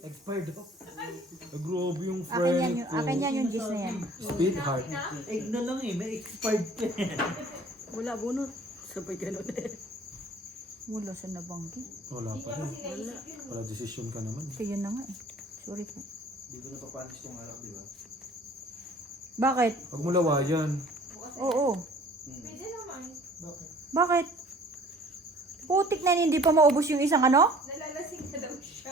Expired ako. Grabe yung Akin friend yan, ko. akin yan yung gis na yan. Speed heart. Egg na lang eh, may expired pa eh. Wala bunot. Sabay ganun eh. Wala sa nabanggi. Wala pa rin. Wala desisyon ka naman. Kaya na nga eh. Sorry po. Hindi ko napapanis tong alak, di ba? Bakit? Huwag mo lawayan. Oo. Pwede naman. Bakit? Putik na yun, hindi pa maubos yung isang ano? Nalalasing na daw siya.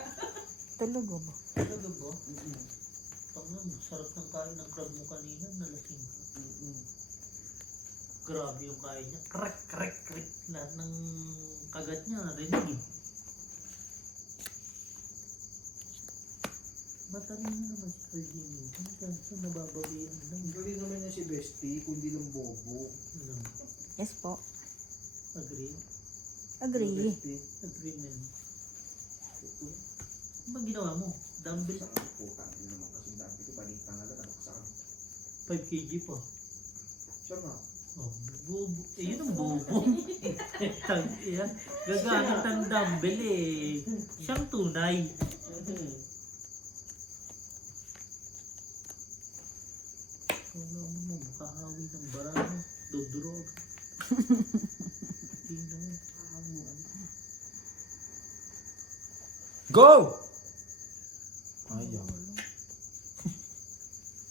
Talaga ba? Talaga ba? Pag sarap ng kain ng crab mo kanina, nalasing ka. Grabe yung kain niya. Krek, krek, krek. Lahat ng kagat niya, narinig eh. Matalino naman si Aljimmy. Kaso nababawian lang. Hindi naman niya si Bestie, kundi lang bobo. Ano? Yes po. Agree? Agree. Bestie. Agreement. Ano ba ginawa mo? Dumbbell? Sa ang putang, yun naman kasi dami ko, balita nga lang, nakasakam. 5 kg pa. Siya nga. Oh, bobo. Eh, yun ang bobo. Yan. Gagamit ng dumbbell eh. Siyang tunay. Ano mo, makahawi ng barano. Dodrog. Hindi naman. Go! Ayaw.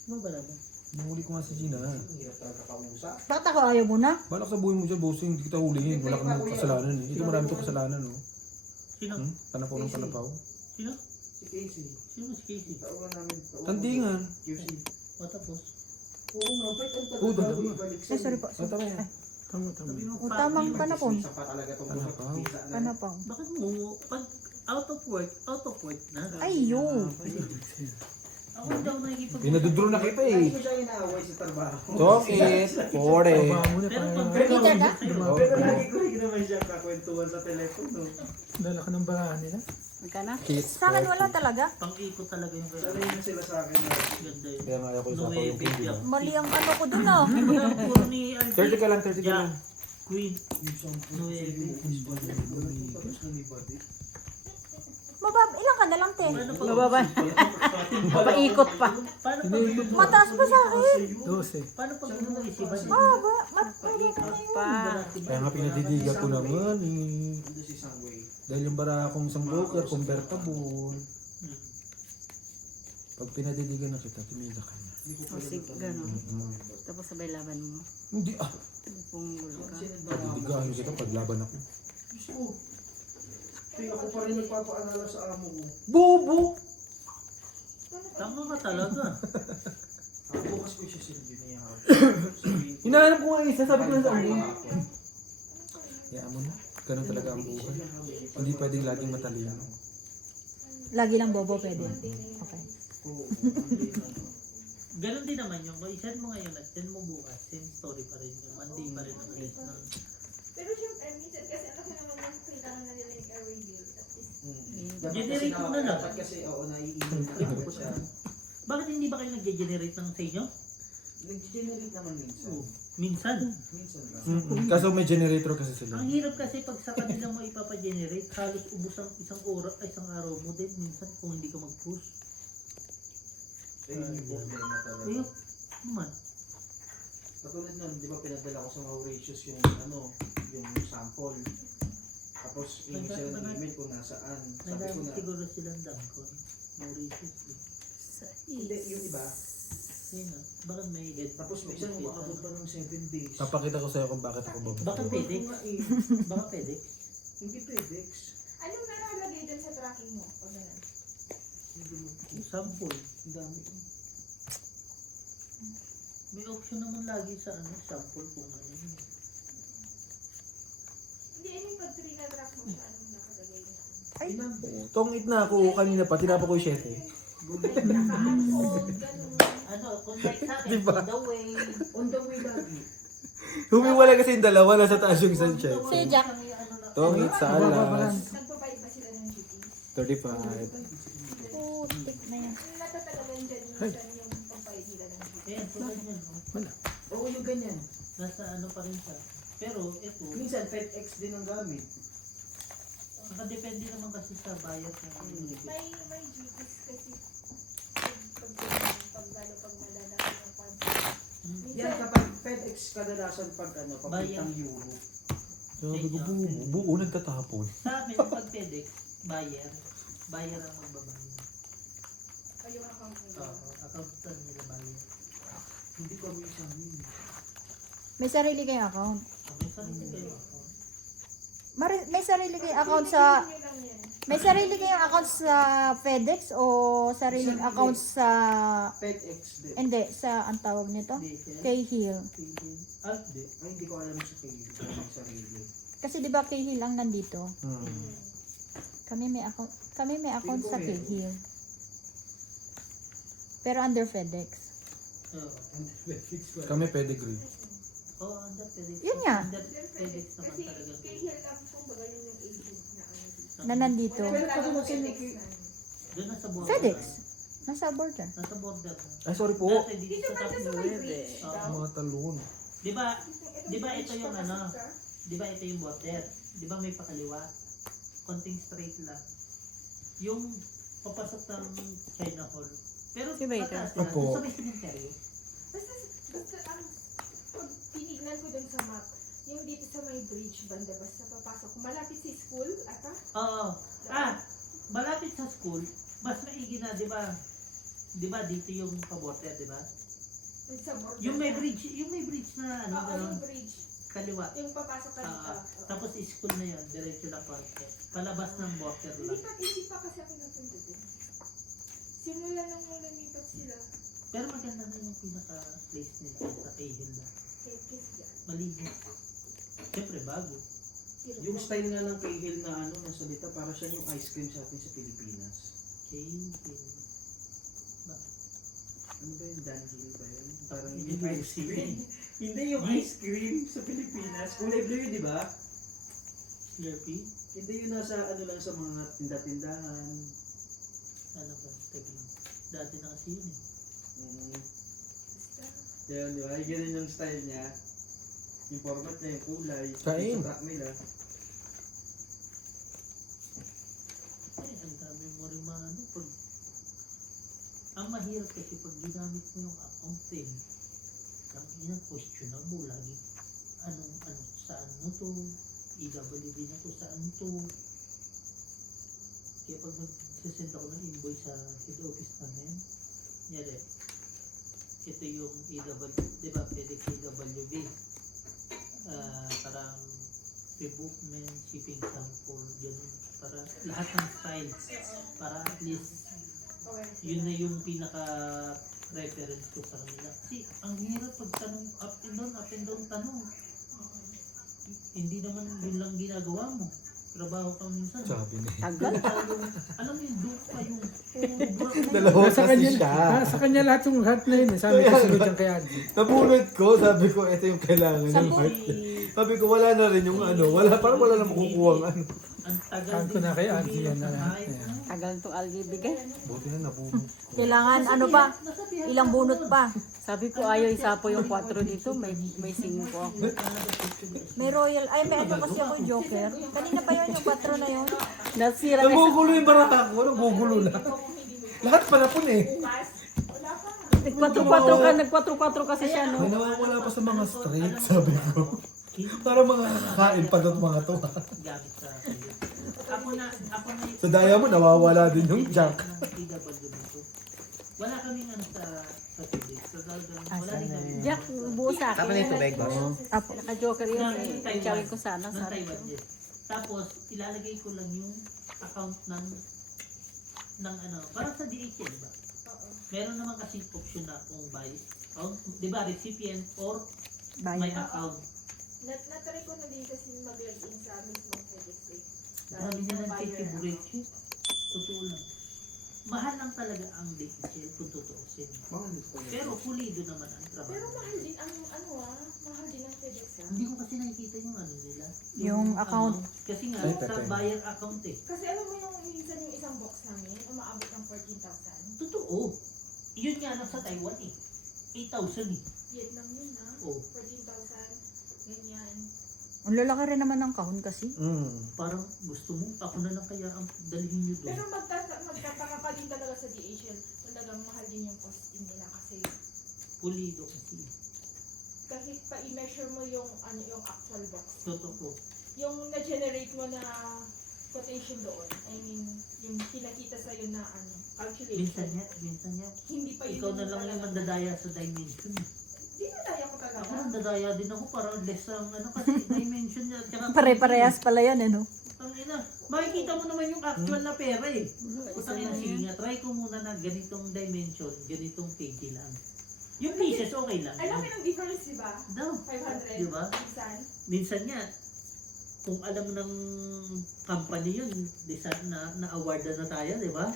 Ano ba naman? Nahuli ko nga si Gina. Ang hirap talaga kausap. Bakit ako ayaw mo na? Balak sa buhay mo dyan, bossing. Hindi kita hulihin. Wala kang kasalanan eh. Ito marami itong kasalanan, oh. Sino? Panapaw ng panapaw. Sino? Si Casey. Sino si Casey? Taulan namin. Tandingan. QC. Matapos? Oo nga, ba't ang Oo, tagal dalawa. ibalik Ay, sorry po. Tama yan. Tama, tama. Sabi mo, O tamang panapon. Isa pa talaga itong Panapaw. pizza na. Panapaw. Bakit mo, pag out of work na? Ayo. Ako hindi ako nakikipag- Pinadudro na kita Lagi eh. ko siya inaaway sa trabaho. Talk it. Pore. Baba mo na Pero para pag Peter ka? Pero lagi ko rin naman siya kakwentuhan sa telepono. dala ka ng barahan nila. Magkana? Kids. Sa akin wala talaga. pang-ikot talaga yung kaya. Sanay na sila sa akin na Ganda yun. Kaya nga ayaw ko isapaw yung kundi mo. Mali ang ano ko dun ah. Mga puro ni Aldi. 30 ka lang, 30 ka lang. Queen. yung sampu Nueve. tapos lumibad eh. Ilan ka na lang, te? Paano pag- Mababa. Papaikot pa. Paano pag Mataas pa sa akin. 12. Paano pag umuwi si Badi? Ah, ba? Paikot pa. Kaya nga pinadidiga ko naman eh. Ando si Sangway. Dahil yung bara akong isang broker, convertible. Pag pinadidigan na kita, tumila ka na. Hindi ko O, pala sige, natanong. gano'n. Tapos sabay laban mo. Hindi ah. Punggol ka. Padidigahin kita pag laban ako. Diyos ko. Kaya ako pa rin nagpapaalala sa amo ko. Bobo! Tama ka talaga. Ako bukas ko siya sila yun niya. Hinahanap ko nga isa, sabi ko na sa amin. Hayaan mo na. Ganun talaga ang buhay. Hindi pwedeng laging matalino. Lagi lang bobo pwede. Okay. Ganon din naman yung i-send mo ngayon at send mo bukas. Same story pa rin. Yung Monday pa rin ang ulit na. Pero syempre, minsan kasi alam ko naman yung kailangan na nila yung reveal. At least, Generate mo na lang. Dapat kasi oo, naiinom na agad siya. Bakit hindi ba kayo nag-generate ng sa inyo? Nag-generate naman minsan. Oo. Minsan. Minsan lang. Kaso may generator kasi sila. Ang hirap kasi pag sa kanila mo ipapagenerate, halos ubos ang isang oras ay isang araw mo din minsan kung hindi ka mag-push. Ayun yung problema talaga. Ayun, naman. Katulad nun, di ba pinadala ko sa Mauritius yung ano, yung sample. Tapos hindi sila ng-email kung nasaan. Sabi ko Nagamit na, siguro silang Damcon. Mauritius. hindi, yung iba. Ayun na, baka may head. Tapos minsan umabot pa ng 7 days. Papakita ko sa'yo kung bakit ako Baka bababa. FedEx. Nga eh. Baka FedEx. Hindi FedEx. anong nakalagay dyan sa tracking mo? Pag ganun. Sample. Ang dami. May option naman lagi sa ano, sample kung ano yun. Hindi, I mean, pag trina-track mo siya, anong nakalagay niya? Ay, Tongit na ako kanina pa, tinapa ko yung 7. Naka-unfold, ganun. Ano, kung like sa akin, Diba? on the way. On the way lagi. Humiwala kasi yung dalawa, nasa taas yung isang check. Si Jack. Tongit sa alas. Nagbabayad ba sila ng shipping? 35. putik na yan. Yung natatagalan dyan, minsan yung pagbayad nila ng shipping. Ayan, tulad yan. Oh. Oo, yung ganyan. Nasa ano pa rin siya. Pero, ito, Minsan FedEx din ang gamit. Nakadepende naman kasi sa bayad ng May duties kasi pag madadaan ng pad. Yan kapag FedEx kadalasan pag papuntang Europe. Sabi ko, buo nagtatapon. Sa amin, pag FedEx, buyer ang magbabayad. Ay, yung account nila. Oo, accountant nila bayad. Hindi kami sa amin. May sarili kayong account. Okay, sarili kayo account. May sarili kayong account sa... Yun lang yan. May sarili kayong account sa FedEx o sariling Sarili. account sa... FedEx din. Hindi, sa ang tawag nito? Hindi, Cahill. hindi. Ay, hindi ko alam sa kayo. May sarili. Kasi di ba Cahill ang nandito? Kami may account sa Cahill. Pero under FedEx. Oo. Kami pedigree. Oo, under FedEx. Yun nga. Under FedEx naman Kasi talaga. kay Hill lang po baga yun yung agent na ano. Na nandito. Pero Talagang kasi FedEx may- na. Doon nasa border. FedEx. Nasa border. Nasa border. Ay, sorry po. Dati dito Dito sa ba top sa may bridge? Oo. Mga talon. Di ba, Di ba bridge ito yung papasok ano? ka? di ba ito yung border? Di ba may pakaliwa? Konting straight lang. Yung papasok ng China Hall. Pero Si Waiter. pataas yan. Opo. Doon sa may cemetery. Basta pag tinignan ko dun sa map, yung dito sa may bridge banda basta papasok ko, malapit sa school, ata? Oo. Malapit sa school, mas maigi na, di ba? Di ba dito yung paborder, di ba? Dun sa border. Yung may bridge na ano, Oo, ganun, yung bridge. kaliwa. Yung papasok ka dito. Ah, tapos school na yun, diretso na konti. Palabas ng border lang. Hindi pa kasi ako napunta din. Simula nang nung lumipat sila, Pero maganda na yung pinaka-place nila sa Cahill na. kay Kiss dyan. Malinis. Siyempre bago. Yung style nga ng Cahill na ano, ng salita, para siya yung ice cream sa atin sa Pilipinas. Cahill. Ano ba yung Dunhill ba yun? Parang Hindi yung ko ice cream. sige. Hindi yung ice cream sa Pilipinas. Kulay blue yun, di ba? Slurpee. Hindi yun nasa ano lang sa mga tinda-tindahan. Ano ba? Teka lang. Dati na kasi yun eh. Yan, di ba? Ganun yung style niya. Yung format niya, yung kulay. Kain. Yung truck nila. Ang dami mo rin mga ano. Ang mahirap kasi pag ginamit mo yung accounting, ang inang questionable lagi. Saan mo to? EWB na to, saan to? Kaya pag magsisend ako ng invoice sa head office namin, yari, ito yung EWB, di ba FedEx EWB? Parang rebookment, shipping sample, ganun. Para lahat ng styles, para at least yun na yung pinaka reference ko sa kanila. Kasi ang hirap pagtanong up and down tanong. Hindi naman yun lang ginagawa mo. Trabaho ka minsan. Sabi niya. Tagal. Alam mo yung doon pa yung puro Dalawa Sa kasi kanya, siya. sa kanya lahat yung heart na yun. Sabi ko sunod yung kay Angie. Nabunod ko, sabi ko, ito yung kailangan ng heart. Sabi ko, wala na rin yung ano, parang wala na makukuha ang ano. ang tagal Kan ko na kay Angie yan na. Tagal itong Algie bigay. Buti na nabunod ko. Kailangan ano pa? Ilang bunot pa? Sabi ko ayaw isapo yung 4 dito. May 5 ako. May royal. Ay, may ano kasi ako joker. Kanina pa yun yung 4 na yun. Nasira na Nagugulo yung barata ko, nagugulo na. Lahat pala po eh. Nag-4-4 kasi siya no. May nawawala pa sa mga street, sabi ko. Para mga kakain pa doon mga to. gamit sa kayo. Ako na yung Sa daya mo, nawawala din yung jack. Wala kaming ano sa tubig. So wala din kami. Jack, buo sa akin. Tama na yung tubig, boss. Apo. Naka-joker yun Ng eh. Taiwan. Challenge ko sana. Ng Sabi Taiwan ko. yes. Tapos ilalagay ko lang yung account ng ano, parang sa DHL, di ba? Meron naman kasi option na kung buy account, di ba, recipient or my Bayan. account. Natry ko na din kasi mag-login sa mismong FedEx eh. Dami niya ng buyer favorite account. sheet. Totoo lang. Mahal lang talaga ang DHL kung tutuusin. Pero pulido naman ang trabaho. Pero mahal din ang mahal din ang FedEx ah. Hindi ko kasi nakikita yung ano nila. Yung account. Kasi nga, Ay, sa teka. buyer account eh. Kasi alam mo yung minsan yung isang box namin, umaabot ng 14,000. Totoo. Yun nga lang sa Taiwan eh. 8,000 eh. Vietnam yun ha. Oh. 14,000. Ganyan. Ang lalaki rin naman ng kahon kasi. Parang gusto mo, ako na lang kaya ang dalhin nyo doon. Pero magtataka pa din talaga sa DHL. Talagang mahal din yung costing nila kasi Pulido kasi. kahit pa i-measure mo yung yung actual box. Totoo. Yung na-generate mo na quotation doon. I mean, yung pinakita sa'yo na calculation. Minsan nga. Hindi pa Ikaw na lang yung mandadaya sa dimension. Di na tayo ko talaga. Ako nandadaya din ako para less ang kasi dimension niya. Tsaka Pare-parehas pala yan eh, no? Tangina. Makikita mo naman yung actual na pera eh. Tangina, sige nga, try ko muna na ganitong dimension, ganitong kg lang. Yung pieces, okay lang. Alam mo yung difference, di ba? No. 500. Di ba? Minsan. Minsan nga, kung alam ng company yun, na-award na tayo, di ba?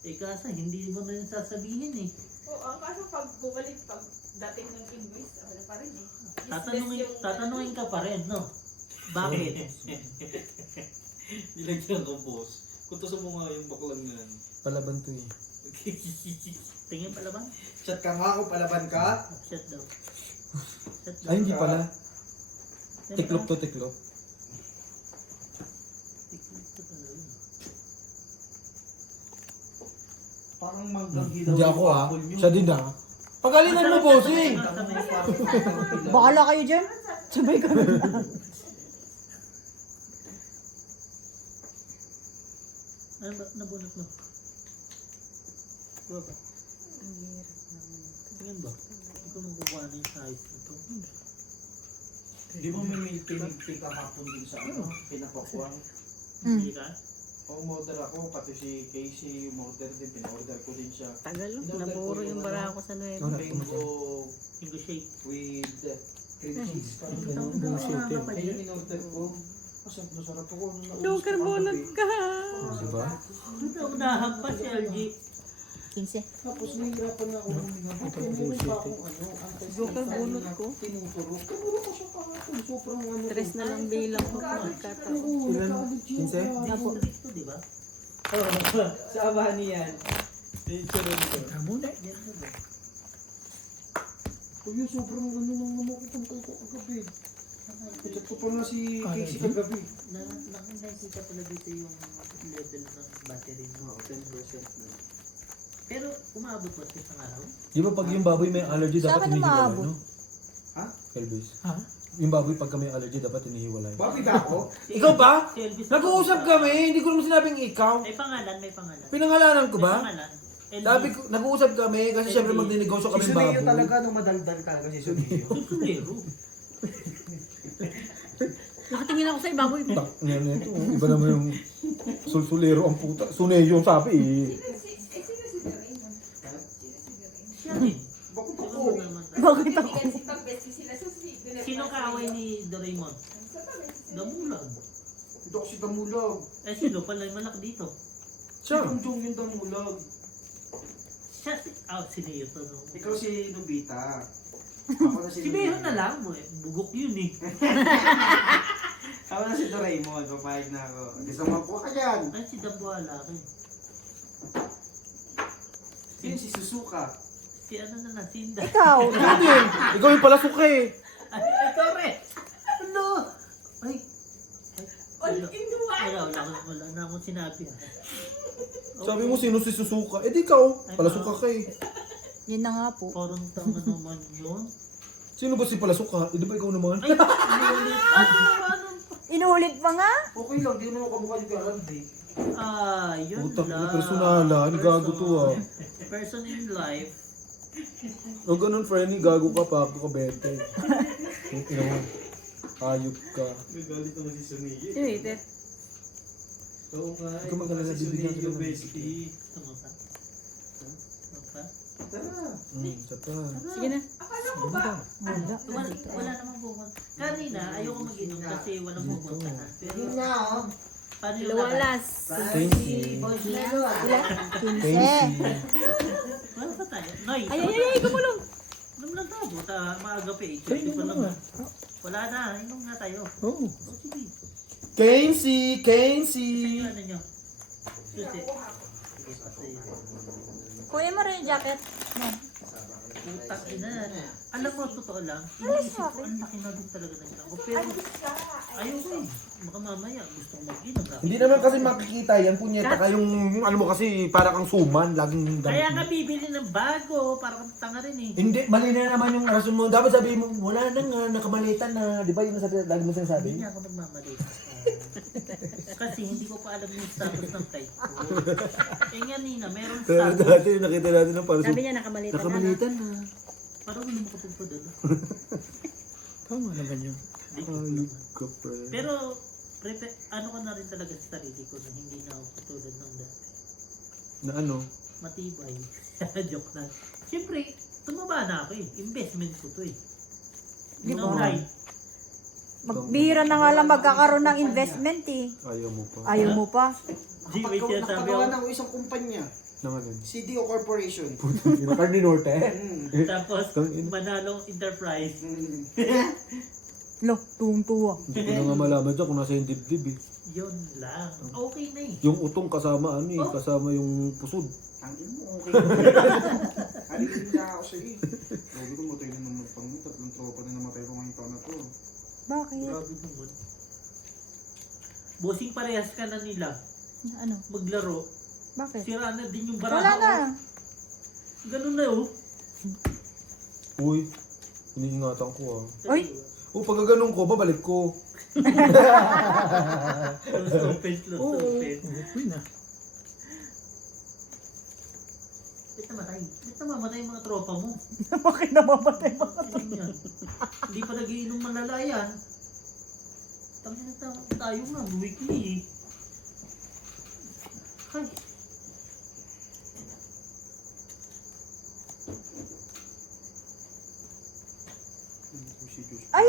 Eh kasi hindi mo na yun sasabihin eh. Oo, ang kaso pag bumalik, pag dating ng invoice, ano pa rin eh. Useless Tatanungin ka pa rin, no? Bakit? Nilagyan ko, boss. Kutusan mo nga yung baklang yan. Palaban to eh. Tingin pala ba? Chat ka nga ako, palaban ka. Shut daw. Shut daw. Ay, hindi pala. Tiklop to, tiklop. Parang manggang hilaw. Hindi ako ah. Siya din ah. Pagalingan mo, bossing! Bahala kayo dyan. Sabay kami. Ano ba? Nabunot mo? Diba ba? Tingin ba? Hindi ko makukuha na yung size nito. Di ba may pinigpig kahapon din sa pinapakuang? Hindi ka? Umorder ako, pati si Casey umorder din, pina-order ko din siya. Tagal, naburo yung bara ko sa nuevo. Mango Mango shake. with cream cheese. Parang Ito, ganun. pa Ayun, in-order ko. Masarap na sarap ako. Joker bonus ka. Diba? Ito, unahan pa si LG. 15. Tapos nahihirapan nga ako ng mga meron pa akong Joker bonus ko. tinuturo. Tinuro ko siya kahapon. Sobrang ano. 3 na lang bilang ko pagkataon. Ilan? 15? Ito, di ba? Sa Abani yan. Yan na ba? Kuya, sobrang ano nang namukutang ko kagabi. Chat ko pa nga si Casey kagabi. Nakikita pala dito yung level ng battery mo. 10% na. Pero umabot ba sa isang araw? Di ba pag yung baboy may allergy, Sa dapat akin hinihiwalay, umaabot. no? Ha? Elvis. Ha? Yung baboy pagka may allergy, dapat hinihiwalay. Babi ba ako? Ikaw ba? Si Elvis. Nag-uusap kami, hindi ko naman sinabing ikaw. May pangalan, may pangalan. Pinangalanan ko May ba? pangalan. Elvis. Sabi ko, nag-uusap kami kasi syempre magninegosyo kami Si baboy. Suneo talaga, no, madaldal talaga si Suneo. Tutulero. Nakatingin ako sa ibaboy. Tak, yan ito. Iba naman yung sulsulero ang puta. Suneyo yung sabi eh. Sino si Doraemon? Siya din. Bakit Sino ako? naman? Bakit ako? Kasi pag bestie sila, so Sino kaaway ni Doraemon? Damulag. Ito ako si Damulag. Eh sino pala yung malaki dito? Si Jungjung yung Damulag. Siya si... si Neo to. No? Ikaw si Nobita. Ako na si Si Neo na lang mo eh. Bugok yun eh. Ako na si Doraemon. Papayag na ako. Gusto mo po ka dyan. Ay si Dambuhala ka eh. Sino si Suzuka? Si ano na Sinda. Ikaw. Ikaw din. Ikaw yung palasok eh. Ay, sorry! Ano? Ay! All in one. Wala na akong sinabi ah. Sabi mo sino si Suzuka? Eh di ikaw. Palasok ka eh. Yun na nga po. Parang tanga naman yun. Sino ba si palasok ka? Eh di ba ikaw naman? Ay, inulit. Ano? Inulit pa nga? Okay lang, di naman kamukha yung Garante. Yun Putak lang. na personalan. Gago to ah. Person in life. O ganun friendly, gago ka pa. Ako ka bete. Ina mo. Hayop ka. Nagalit naman si Suneo. Sino ito? Oo nga. Ikaw magaling na bibigyan kita ng bestie. Tama ka? Tama ka? Tara. Isa pa. Sige na. Akala ko ba? Wala. Wala namang pumunta. Kanina, ayoko mag-inom kasi walang pumunta na. Pero, Yun na oh. paano yung lakad? Lawalas. Casey. Casey. Wala pa tayo. Noy! Ay, gumulong. Inom lang tayo. Maaga pa eh. Ay, 30 pa lang. nga. Wala na. Inom nga tayo. Oh. O sige. Casey! Casey! Ano nyo? Susi. Sige, patay. Kuya mo rin yung jacket. No. Putang ina. Alam mo, totoo lang. Alas Iniisip ko, bakit? ang laki na din talaga ng tango. Pero, Ayoko eh. Baka mamaya gusto ko mag-inom. Hindi naman kasi makikita yan, punyeta ka yung ano mo kasi para kang suman, laging Kaya ka bibili ng bago, para kang tanga rin eh. Hindi, mali na naman yung rason mo. Dapat sabihin mo, wala na nga, nakamalita na. Di ba yung lagi mo sinasabi? Hindi niya ako nagmamali. Kasi hindi ko pa alam yung status ng type ko. Eh nga Nina, meron Pero status. dati nakita natin ng para Sabi niya nakamalitan na. nakamalitan na. Parang hindi makatugpo doon. Tama naman yun. Hindi ko Ayok naman. ka, pre. Pero, ano ko na rin talaga sa sarili ko na hindi na ako katulad ng dati. Na ano? Matibay. Joke na. Siyempre, tumaba na ako eh. Investment ko to eh. Di No ba? right. Magbihira na nga lang magkakaroon ng investment eh. Ayaw mo pa. Ayaw mo pa. G, may sinasabi Nakapagawa ako. ng isang kumpanya, Naman yun. CDO Corporation. Yung Carne Norte. Mm. Tapos, Tangina. Manalong Enterprise. Mm. Lo, tuwang-tuwa. Hindi ko na nga malaman dyan kung nasa yung dibdib eh. Yun lang. Okay na eh. Yung utong kasama ano eh, Oh. kasama yung pusod. Ang ino mo, okay. Halilin na ako sa iyo. Sabi ko, matay na naman pang mo. Tatlong tropa na namatay ko ngayong taon na to. Bakit? Grabe naman. Bossing parehas ka na nila. Ano? Maglaro. Bakit? Sira na din yung Wala baraha. na. oh. Ganun na oh. Uy, iniingatan ko ah. Uy. O pag ganun ko, babalik ko. Close open, close open. Uy na. Ba't namatay? Ba't namamatay yung mga tropa mo? Bakit namamatay mo? Ano yan? Hindi pa nagiinom malalayan. Tangin na tayo nga, weekly eh. Hay. Ay!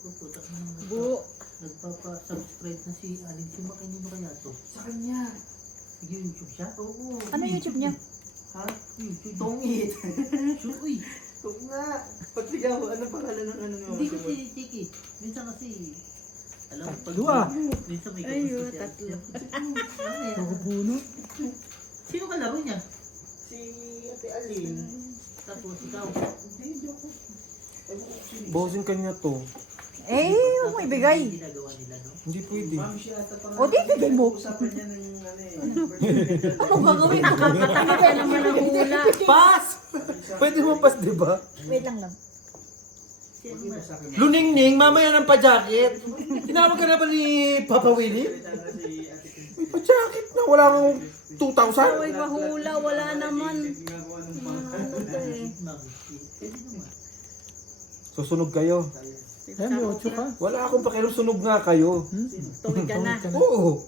Puputak na naman. Bu. Nagpapa-subscribe na si Alin si Makinino kaya to. Sa kanya. Sige, YouTube siya? Oo. Ano YouTube niya? Ha? YouTube. Tongit. Sure, uy. Ito nga. Pagligaw, ano pangalan ng ano mo? Hindi kasi, Chiki. Minsan kasi, alam mo, pag Dua. minsan may Ayun, gusto siya. tatlo. Nakapuno. Sino ka laro niya? Si Ate Alin. Tapos ikaw. Hindi ako. Ewan ko sino. Bossing kanya to. Eh, huwag mo ibigay. Yung ginagawa nila, no? Hindi pwede. Ma'am, siya ata pa O, di, bigay mo. Usapan niya ng ano eh. birthday Ano gagawin ko? Nakakatawa ka naman ang hula. Pass! Pwede mo pass, di ba? Wait lang lang. Sino Hindi ba? mo sa akin. Luningning, mamaya ng pa-jacket. Tinawag ka na ba ni Papa Willie? Salita na si Ate Quincy. May pa-jacket na, wala kang 2,000. Uy, mahula, wala naman. Ginagawa ng mga Ano to eh. Ma'am, pwede naman. Susunog kayo. Wala akong pakialam, sunog nga kayo. Tungin ka na. Oo.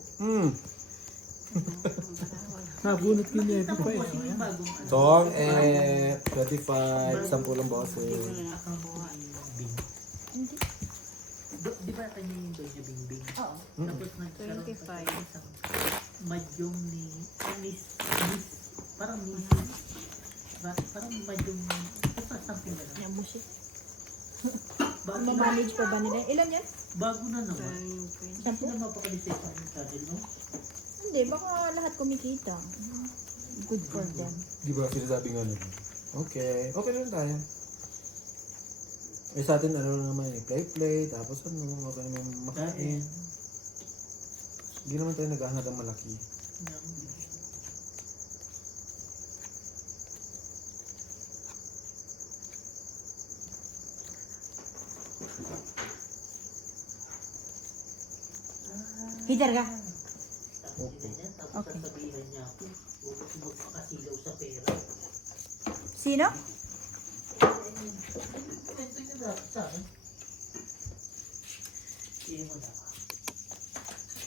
Nabunot ko niya. Tapos kasi yung bagong ano. Song 25, 10 lang boses. Bing. Hindi. Di ba kanya yung doon niya Bing Bing? Oo. Tapos nagkaroon 25. pa siya isang madyong ni parang miss parang madyong basta something na lang. Yan, bullshit. Bago na, Ma-manage pa ba nila? Ilan yan? bago na naman. Hindi Sampu? sila mapakalisay sa aming channel, no? Hindi, baka lahat kumikita. Good for them. Di ba sinasabi nga nila? Okay. Okay lang tayo. Eh sa atin ano lang naman eh, play, tapos ano, okay naman makain. Dahil, Hindi naman tayo naghahangad ang malaki. Hider ka. Opo. tapos Okay. sasabihan niya ako, huwag ako magpakasilaw sa pera. Sino? Ito yung dapat sa akin. Hindi mo na.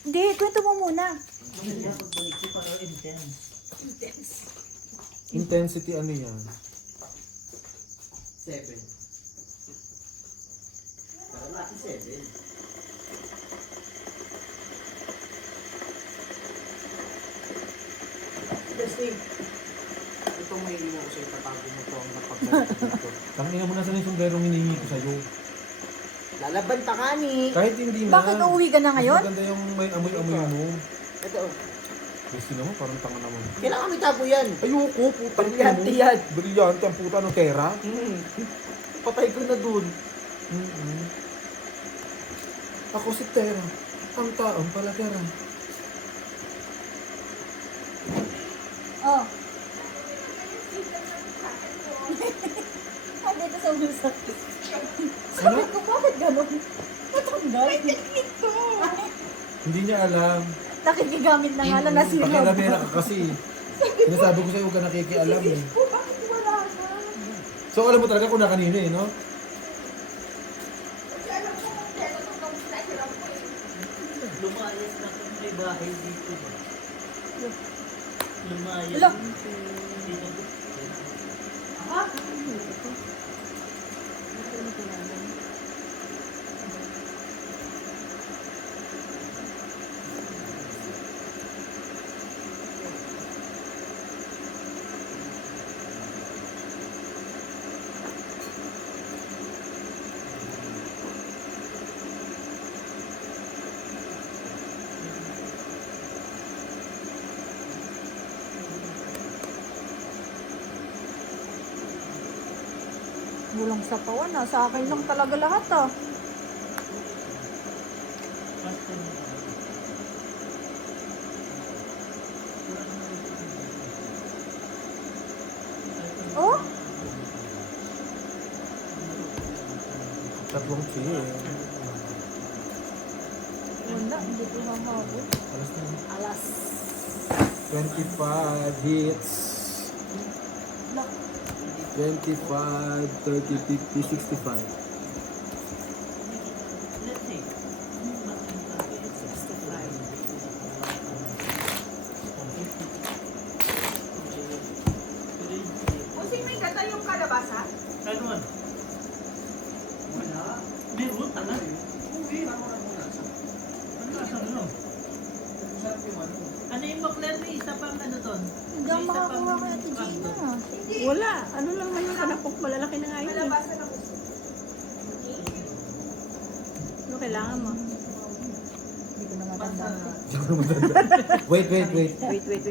Hindi, kwento mo muna. Mamaya magbalik ko para intense. Intensity ano yan? 7. Para laki 7. Testing. Ito may iwan ko sa itatago mo to ang napagdala dito. Tangina mo na sa yung sombrerong hinihingi ko sa'yo. Lalaban pa ka ni. Kahit hindi na. Bakit uuwi ka na ngayon? Mas maganda yung may amoy-amoy mo. Ito. Kasi naman, parang tanga naman. Kailangan may tago yan. Ayoko, putang ina mo. Brilyante yan. Brilyante ang puta ng pera. Patay ko na dun. Ako si Tera, ang taong palagara. Oh. Ah, dito sa bulsa. Sabi ko, bakit ganun? Natanggal. Hindi niya alam. Nakikigamit na nga lang na sila. Pakialamera ka kasi. Sinasabi ko sa'yo, huwag ka nakikialam eh. Oh, bakit wala na? So alam mo talaga kung na kanino eh, no? Kasi alam ko, kaya nung kamusta, hirap ko eh. Lumayas na kung may bahay dito. Lumayas. Wala. Dito. Ah, Walang sapawan na. Sa akin lang talaga lahat ah. Oh? Tatlong chill. Wala, hindi ko mamabot. Alas na. Alas. 25 hits. 25, 30, 50, 65. Let's see. Kasi may gata yung kalabasan. Ano man? Wala. Meron? Ano? Uwi, ako na muna. Ano nasa ano? Sarap yung ano. Ano yung baklan? May isa pang ano doon? Hindi ako makakuha kay Ate Gina. Hindi. Wala. Ano lang naman kanapok malalaki na nga yun. eh. Kalabasan ako. Ano kailangan mo? Hindi ko na matanda. Hindi ko na matanda. Wait. Wait.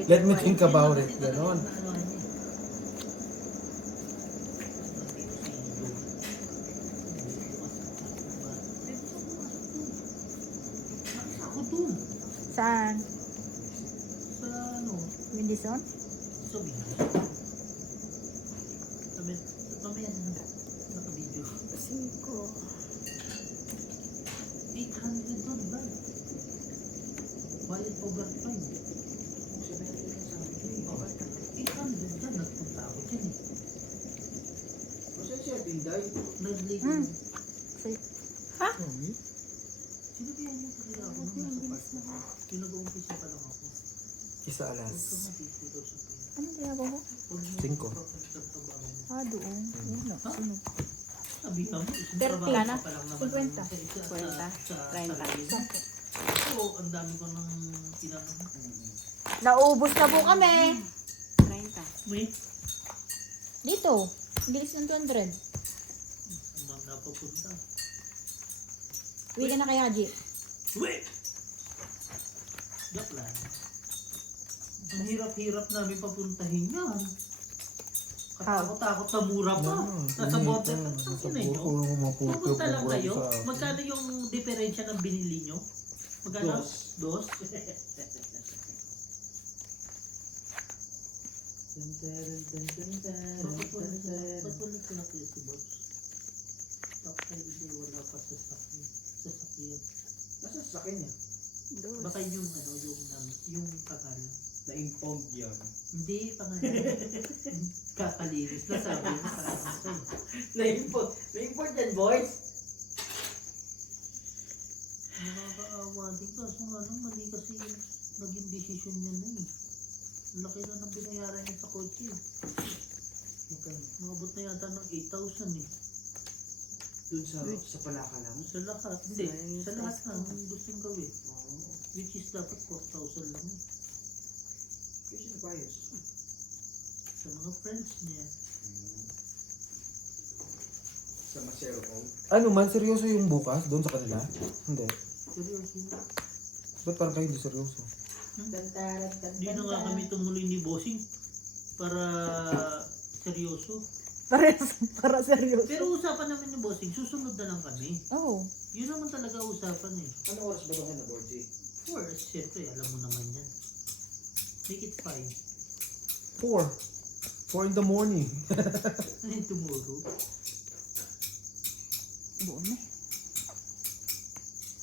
Let me think about it. Ganon. Ako doon. Saan? Sa ano? Windison? Sabi. Mamaya na. Naka-video. 800 doon ba? Bayad over 5. 800 doon. Nagpunta ako dyan eh. Kasi siya, Tinday. Nag-late. Hmm. Sino ba yan yung kanila ako nung nasa park? Yung nag-uumpisa pa lang ako. Isa Huwag ka alas. matitigaw sa pera. Ano ginagawa ko? Huwag mo 5. professional trabaho mo. Ah, doon. Wala. Sino? Sabi ka mo, isang 30 trabaho na. pa lang naman. 50. Sa 30. sarili. So, ang dami ko nang tinanong. Naubos na po kami. 30. Wait, Dito. Bilis ng 200. ang napapunta. Uwi ka na kay Haji. Wait! Joke lang. Ang hirap-hirap namin papuntahin yan. Katakot-takot na mura pa. Nasa bote pa. Ang kinay nyo. Pupunta lang kayo. Magkano yung diferensya ng binili nyo? Magkano? Dos? Ba't wala sila kayo si Bots? Bakit hindi wala pa sa sasakyan? Nasa sakin niya. Baka yung ano, yung pangalan. Na-impound yan. Hindi, pangalan. Kakalinis na sabi mo sa akin sa'yo. Na-impound yan, boys. Nakakaawa din kaso nga lang mali kasi yung naging desisyon niya na eh. Ang laki na ng binayaran niya sa kotse. Mabot na yata ng 8,000 eh. Dun sa palaka lang. Sa lahat. Hindi, sa lahat na ang gustong gawin. Which is dapat 4,000 lang eh. Kasi nabayos. Sa mga friends niya. Sa Macero ko. Ano man, seryoso yung bukas doon sa kanila? Hindi. Seryoso yun. Ba't parang kayo hindi seryoso? Hindi na nga kami tumuloy ni Bossing para seryoso. Para seryoso. Pero usapan naman yung bossing, susunod na lang kami. Oh. Yun naman talaga usapan eh. Ano oras ba ito na board, G? First, syempre, alam mo naman yan. Make it 5. 4 in the morning. Ano yung tomorrow? Buo na.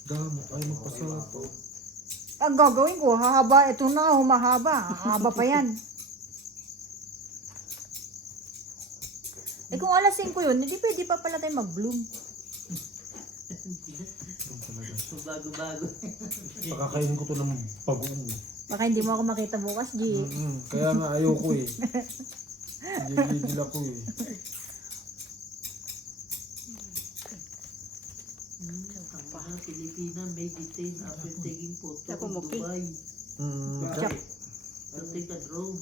Damot ay magpasato. Ang gagawin ko, hahaba. Ito na, humahaba. Hahaba pa yan. Eh kung alas 5 yun, hindi pwede pa pala tayo mag-bloom. So, bago-bago. Pakakainin ko to ng pag-uong. Baka hindi mo ako makita bukas, G. Kaya nga ayoko eh. Gigil ako eh. Ang Pilipina may detain after taking photo Ako, of Muki. Dubai. Check. So, take a drone.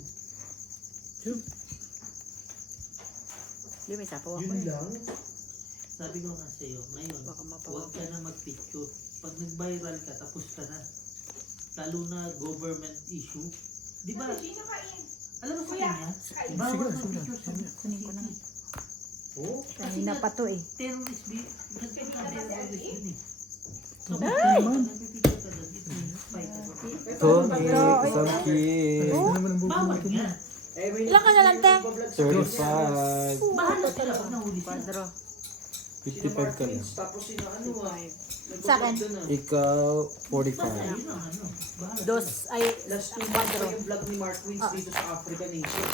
Hindi, may sapo ako Yun eh. lang. Sabi ko nga sa'yo, ngayon, Baka mapawa. huwag ka na mag-picture. Pag nag-viral ka, tapos ka na. Lalo na government issue. Di ba? Sino kain? Alam mo sa Kuya, kanya? kain. Bawal Sige, mag-picture sa Kunin ko na. Oh, Kanina pa to eh. terrorist nagka-terrorist yun eh. So, Ay! pag nag-picture ka doon, it means fight against. Tony, some kids. Oh. Bawal nga. may Ilan ka na lang, te? 35. Bahala sila pag nahuli sila. Kwadro. 55 ka na. Tapos sino ano ah. Sa akin. Ikaw, Basta 45. yun ang ano. Bahala Dos, ay, Last week pa yung vlog ni Mark Wins dito sa Africa Nation.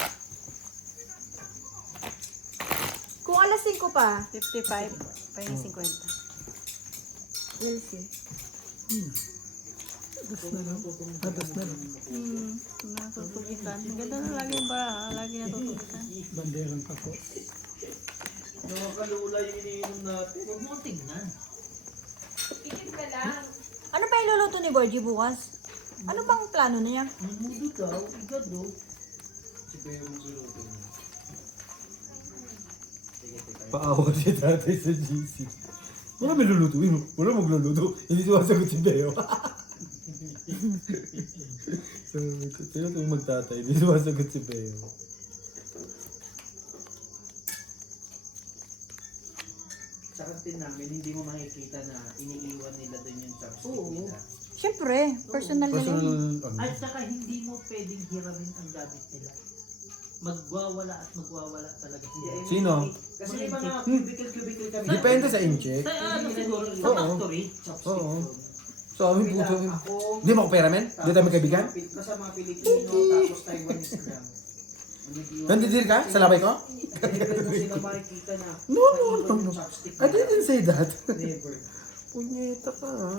Kung alas 5 pa, 55, pahingin 50. we'll see. Natutulisan. Ganda na lagi ba? Lagi natutulisan. Banderang pa po. Nakakalula yung iniinom natin. Huwag mo tingnan. Itim ka lang. Ano pa iluluto ni Borgie bukas? Ano bang plano niya? Mamudo daw, igado. Si Kuya yung magluluto niya. Sige, teka. Paawa si tatay sa GC. Wala may lulutuin. Wala magluluto. Hindi sumasagot si Beo. Sabi ko, sino itong magtatay? Hindi sumasagot si Beo. Sa kantin namin, hindi mo makikita na iniiwan nila doon yung chopstick Oo. nila. Siyempre, personal na Personal, yun. ano? At saka hindi mo pwedeng hiramin ang gamit nila. Magwawala at magwawala talaga sila. Sino? Kasi may mga cubicle kami. Depende sa incheck. Sa ano siguro, sa Oo. factory. Chopstick Oo. doon. So, kami Kami puto. lang, ako, Hindi mo ako pera, men? Hindi tayo magkaibigan? Basta mga Pilipino, tapos Taiwanese lang. Nandidir ka? Sa labay ko? Never mo sila makikita na No. maiwan yung chopstick I didn't say that. Never. Punyeta ka, ha?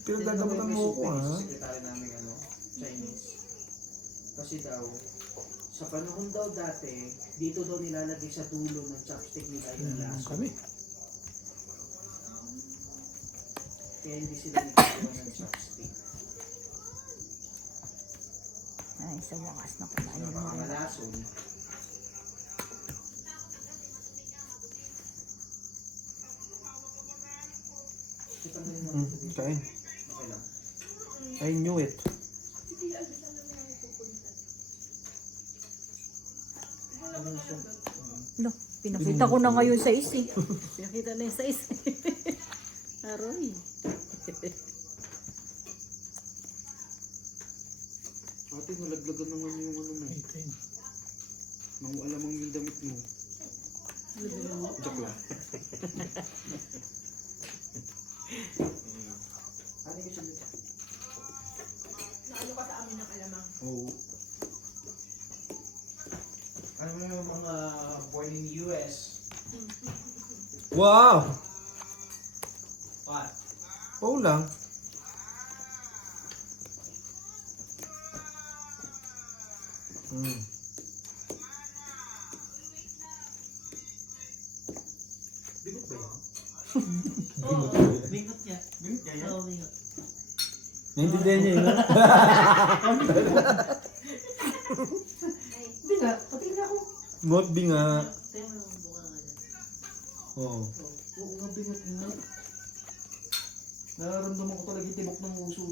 Pinagdadamutan mo ako, ha? Sa sekretary namin, ano, Chinese. Kasi daw, sa panahon daw dati, dito daw nilalagay sa dulo ng chopstick nila yung laso. Kami. Kaya hindi sila nagkakaroon ng chopstick. Ay, sa wakas na So, kumain mga mo rin. malason, ito mo yung mga dito. Kain. Okay lang. I knew it. Sige, albisan namin ang pupunta. Wala ko na lang doon. No, pinakita ko na ngayon sa isi. Pinakita na yung size. Aroy. Ate, nalaglagan naman yung ano mo. 18. Nang alamang yung damit mo. Joke lang. Ano yung sabi? Naano ka sa amin ng alamang. Oo. Ano mo yung mga born in US? Wow! What? Oo lang. Bigot ba yan? Oo, mingot niya. Bigot niya yan? Oo, mingot. Naintindihan niya yun, ha? Hindi nga, pati nga ako. Ngot B nga. Tayo mo naman buka nga dyan. Oo. Oo nga, bigot nga. Nararamdaman ko talaga yung tibok ng uso.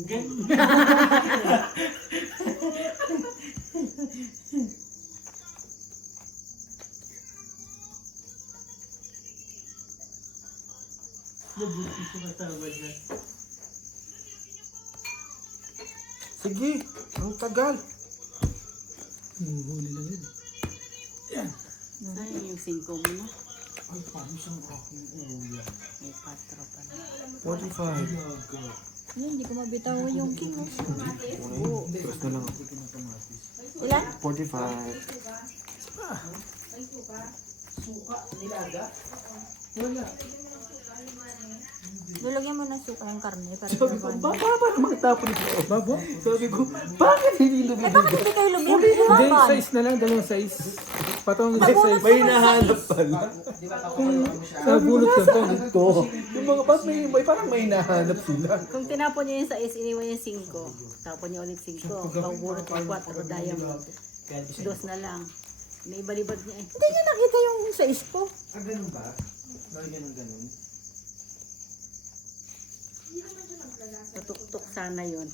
Sumatawad na. Sige, ang tagal. Huli lang yun. Ay, yung 5 mo na. Ay, paano siyang aking uya? May 4 pa na. 45. Yun, hindi ko mabitaw yung king. Oh. Press na lang ako. Ilan? 45. Suka, nilaga? Wala. Lulagyan mo ng suka yung karne. Para Sabi ko, naman. bakit magtapon ito? Baba? Sabi ko, bakit hindi Eh, bakit lumibigat? hindi kayo Hindi, lumiyakan? size na lang, dalawang size. Patong sa Nabunot size. ko May yung nahanap size. pala. Di ba pakukulong mo siya? Sabi ko, nasaan ito? Yung mga ba't may parang may nahanap sila. Kung tinapon niya yung 6, iniwan niya 5. Tapon niya ulit 5. Pagburot yung 4 diamond. 2 na lang. May ibalibad niya eh. Hindi niya nakita yung size ko. Ah, ganun ba? Lagyan ng ganun? Tutok-tok sana yun.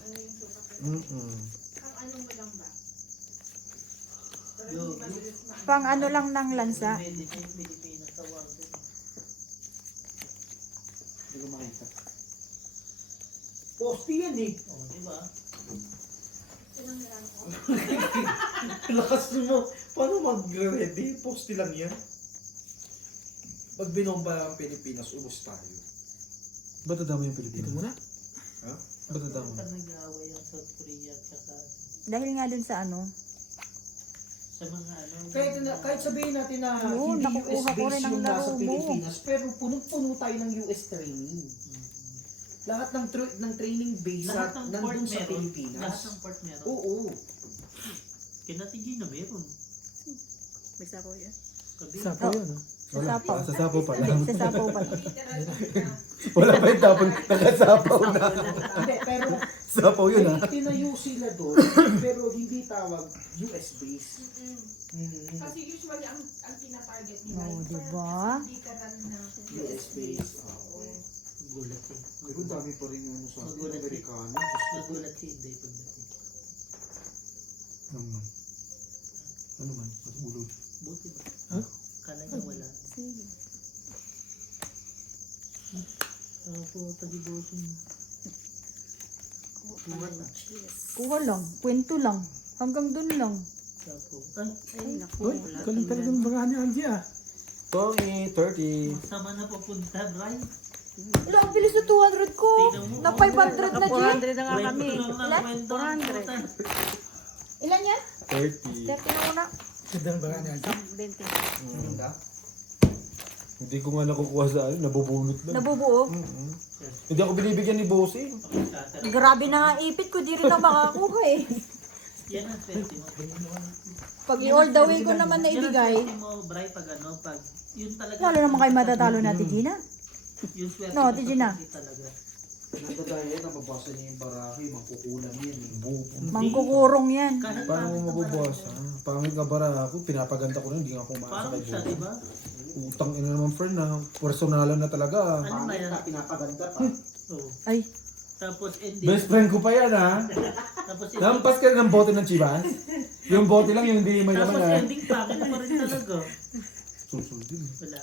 Pang ano lang ng lansa. Pwede na yung Pilipinas tawagan. Hindi ko makita. Poste yan eh. Oh, di ba? Lakas mo. Paano mag-ready? Poste lang yan. Pag binomba ang Pilipinas, ubos tayo. Ba't dadamo yung Pilipinas? Ito muna. Ha? Ba't dadamo? Pag nag-aaway ang South Korea at saka Dahil nga dun sa ano. sa mga ano. Kahit sabihin natin na Yun, hindi nakukuha US ko base rin ang yung nasa laro mo. Pilipinas, pero punong-puno tayo ng US training. Lahat ng training base Lahat ng port nandun sa meron. Pilipinas. Lahat ng port meron. Oo. Kinatigi na meron. May sapo yan. Kabi. Sapo yun, no? Wala Sapo. pa, sa sapo pa Hindi, lang. sa sapo pa. Wala pa yung tapon, nakasapaw na. Hindi, pero Sapaw yun, ha? tinayo sila doon, pero hindi tawag US base. Kasi usually ang tinatarget nila. Oo, yung diba? literal na US base. Gulat eh. Ang dami pa rin ano sa atin, Magulat. Amerikano. Nagulat si Inday pagdating. Ano man? Ano man? Matulog. Buti ba? Ha? Kala niya wala. Ako, tagibusin. Kuha na. Kuha lang. Kwento lang. Hanggang dun lang. Sapo. Ay, Ay, naku. Uy, wala galing kang talaga ng mga ni Angie ah. Tongi, 30. sama na papunta, Bray. Ilang ang bilis na 200 ko. Tingnan mo. Na 500 na, G. 400 na nga kami. Kwento lang ng kwento. 400. Ilan yan? 30. 30 na muna. Ganda ng mga ni Angie. 20. Hindi ko nga nakukuha sa ano, nabubunot lang. Nabubuo. Hindi ako binibigyan ni Bossing. Grabe na nga ipit ko. Di rin na makakuha eh. Yan ang swerte mo. Pag i-all the way ko naman na ibigay. Yan ang swerte mo, Bray, pag ano, pag yun talaga. Lalo naman kayo matatalo natin, Gina. Yung swerte No, mo Ate Gina. hindi talaga. Nagdadaya na mabasa niya yung baraki, magkukulang yan. Mangkukurong yan. Kahit Paano mo pangit na mabubuwasan? Pangit nga bara ako, pinapaganda ko na, hindi nga ako Parang makasakay siya, di Bossing. ba? Utang ina naman friend na, personalan na talaga. Ano ba Pangit yan? na pinapaganda pa. Oo. Ay, Tapos ending. Best friend ko pa yan ha. Tapos ending. Nampas ka ng bote ng Chivas? Yung bote lang, yung hindi may Tapos laman ha. ending pangit pa rin talaga. Susunod din. Wala.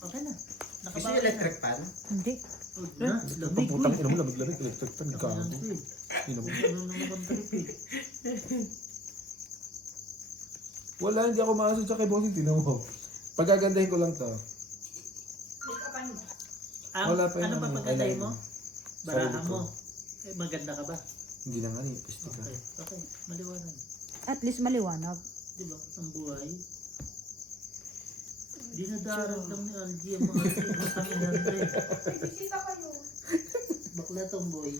Okay na. Gusto Nakabawi niyo electric pan? hindi. Huwag na. Lamig. Pagputang ina mo, lamig-lamig, electric pan, gago. Ina mo. Ano naman trip eh. Wala, hindi ako maasod sa kay Bossing, tinan mo. Pagagandahin ko lang to. make-upan mo. Wala pa Ano yung ba ano, pagkatay eyeliner. mo? Sarili Barahan ko. mo. Eh, maganda ka ba? Hindi na nga ni, piste ka. Okay. Okay. Maliwanag. At least maliwanag. Di ba? Ang buhay. Dinadarag lang ni Algie ang mga tinutang inante. Bisita kayo. Bakla tomboy.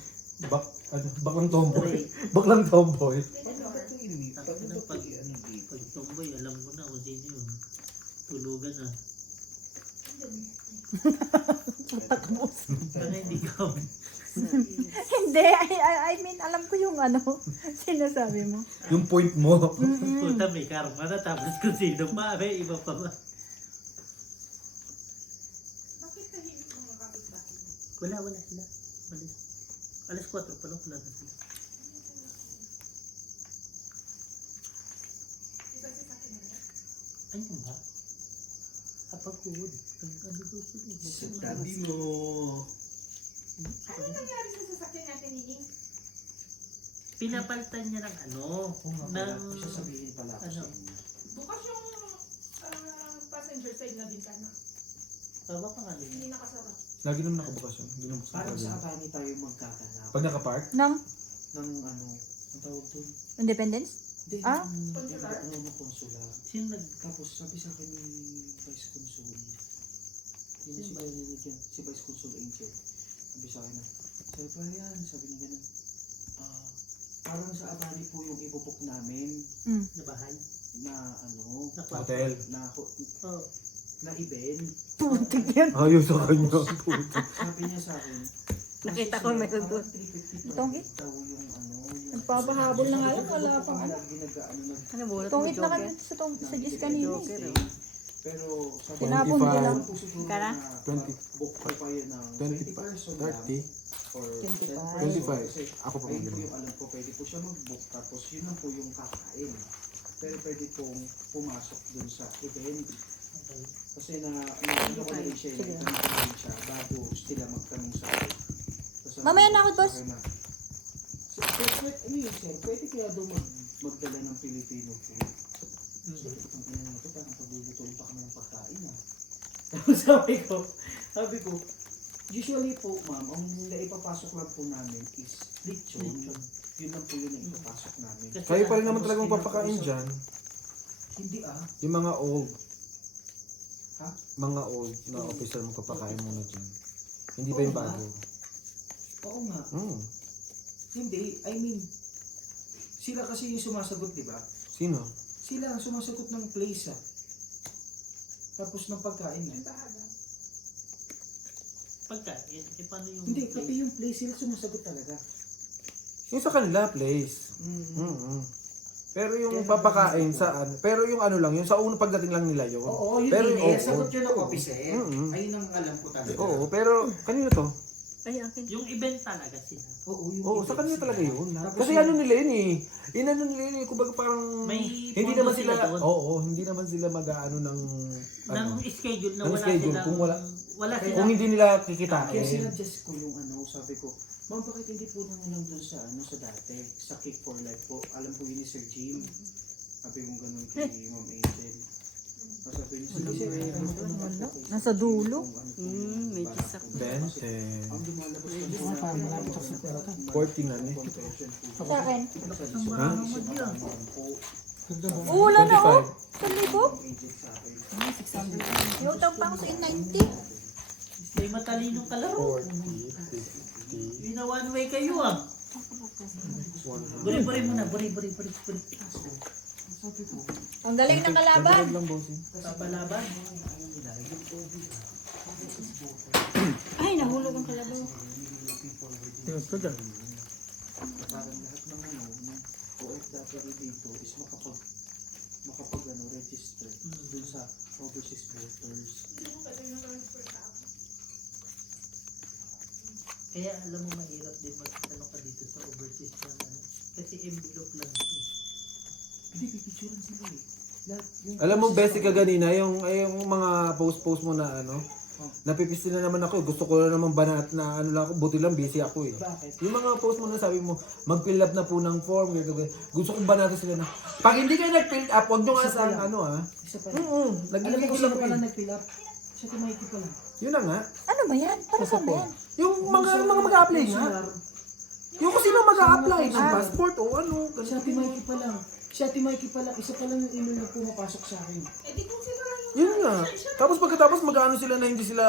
Baklang tomboy. Ray. Baklang tomboy. Pag tomboy, alam ko na kung sino yun. Tulugan na. Kaya hindi ka. Hindi, I mean, alam ko yung ano, sinasabi mo. Yung point mo. Puta, may karma na. Tapos kung sino pa, may iba pa ba? Bakit tahimik mga kapitbahay? Wala sila. Alas 4 pa lang, wala na sila. Iba si Saki na yan. Ayun ba? Kapag kuhod. Ano daw sila? Sa tabi mo. Ano nangyari sa sasakyan natin ni Ning? Pinapalitan niya ng ano, Oo nga pala, ng may sasabihin pala ako ano? sa inyo. Bukas yung passenger side na bintana. Baka nga nila. Hindi nakasara. Lagi naman nakabukas yun. Hindi naman Parang sa bukas. Abani tayo magkakanap Pag nakapark, Ng ng ano, ang tawag doon? Independence? Hindi, Ah? yung Consular? ano, consular. Sino nag... Tapos sabi sa akin ni Vice Consul, yun si Vice si Vice Consul Angel, sabi sa akin na, Sir Brian, sabi niya ganun, parang sa Abani po yung ibubok namin na bahay? na ano, Na kwarto? hotel. Oh. na event. Putik yan. Ayun sa kanya. Sabi niya sa akin, Nakita ko meron doon. Tongit? daw yung ano, yung Nagpapahabol na nga yan, wala pang ano. Ano mo? Tungit na kami sa Diyos kanina. Joker. Pero sabi Tinapon ko lang. Kara? 20, book ko pa yun ng 20 person lang. 30, Or 25. 25. Kasi Ako pa ayun po mag-inom. yung alam ko, pwede po siya mag-book tapos yun lang po yung kakain. Pero pwede pong pumasok dun sa event. Okay. Kasi ano ko na rin siya, Sige. nagtanong ko rin siya bago sila magtanong sa akin. Tapos Mamaya na ako, sa boss. akin na, ano yun sir, pwede kaya daw magdala ng Pilipino food. Sabi ko, ang tingnan nito, parang paglulutuin pa kami ng pagkain ah. Tapos sabi ko, usually po ma'am, ang naipapasok lang po namin is lechon. Yun lang po yun na ipapasok namin. Kasi Kayo pa rin naman Tapos talagang kinakausap- papakain dyan. Hindi ah. Yung mga old. Ha? Mga old na officer mo papakain muna dyan. Hindi ba yung Oo nga. bago? Oo nga. Hindi, I mean, sila kasi yung sumasagot, di ba? Sino? Sila ang sumasagot ng place ah. Tapos ng pagkain May eh. bahaga. pagkain, paano yung... Hindi, pati yung place sila sumasagot talaga. Yung sa kanila, place. Mm. Pero yung papakain saan? Pero yung ano lang, yung sa unang pagdating lang nila yun. Oo, yun Pero, din eh. oo. Sagot yun ng officer. Mm-mm. Ayun ang alam ko talaga. Oo, pero kanino to? Ay, akin. Yung event talaga sila. Oo, yung Oo, event sa kanila sila. talaga yun. Tapos Kasi yung- ano nila yun eh. Inano nila yun eh. Kumbaga parang... May hindi pondo naman sila... doon. Oo, hindi naman sila mag-ano ng... Ng Ano, schedule na ng wala schedule, silang... kung wala- Wala kung silang... hindi nila Kaya kikitain. sinadjust ko yung ano, sabi ko, ma'am, bakit hindi po nang alam doon sa ano sa dati, sa Kick for Life po, alam po yun ni Sir Jim. Sabi ko ganun kay Ma'am Angel. Sabi niya, sige sir, ano po Wala. po, Nasa dulo. kung ano po yung Medyo balak sakto. po. Kasi ang lumalabas ko po na parang malapit sa pera ka. 14 na eh. confession po. Sa akin. Ha? Po, Oo, wala na oh. 1,000. Ma'am Angel sa akin. May utang pa ako sa 90. May matalinong kalaro. 40, 50, Bina one way kayo ah. 100. Buri-buri mo na. Buri. Sabi ko, Ang galing ng kalaban. lang, bossing. Papalaban. Ay, nahulog ang kalabaw. Tingnan ko dyan. parang lahat ng ano, ng OFW dito is makapag ano, register dun sa overseas voters. Kaya alam mo mahirap din mag-ano ka dito sa overseas na ano. Kasi envelope lang. Hindi, pipicturean sila eh. Lahat, yung Alam mo, process basic ka ganina, yung mga post mo na ano, napipisti na naman ako eh. Gusto ko na naman banat na ano lang ako, buti lang busy ako eh. Bakit? Yung mga post mo na sabi mo, mag-fill up na po ng form, ganito, ganito. Gusto kong banata sila na, pag hindi kayo nag-fill up, huwag nyo nga sa ano ah. Isa pa rin. Mm-mm, Alam mo nag-fill kung up sino ako pala eh. nag-fill up? Siya Mikey pala. Yun na nga. Ano ba yan? Para saan ba yan? Yung mga mag-a-apply nga. Yung kung sino mag-a-apply ng Ah. passport o ano. Si Ate Mikey pa lang. Si Ate Mikey pa lang. Isa pa lang yung email na pumapasok sa akin. Eh di kung sino lang yung... Yun nga. Tapos pagkatapos mag-ano sila na hindi sila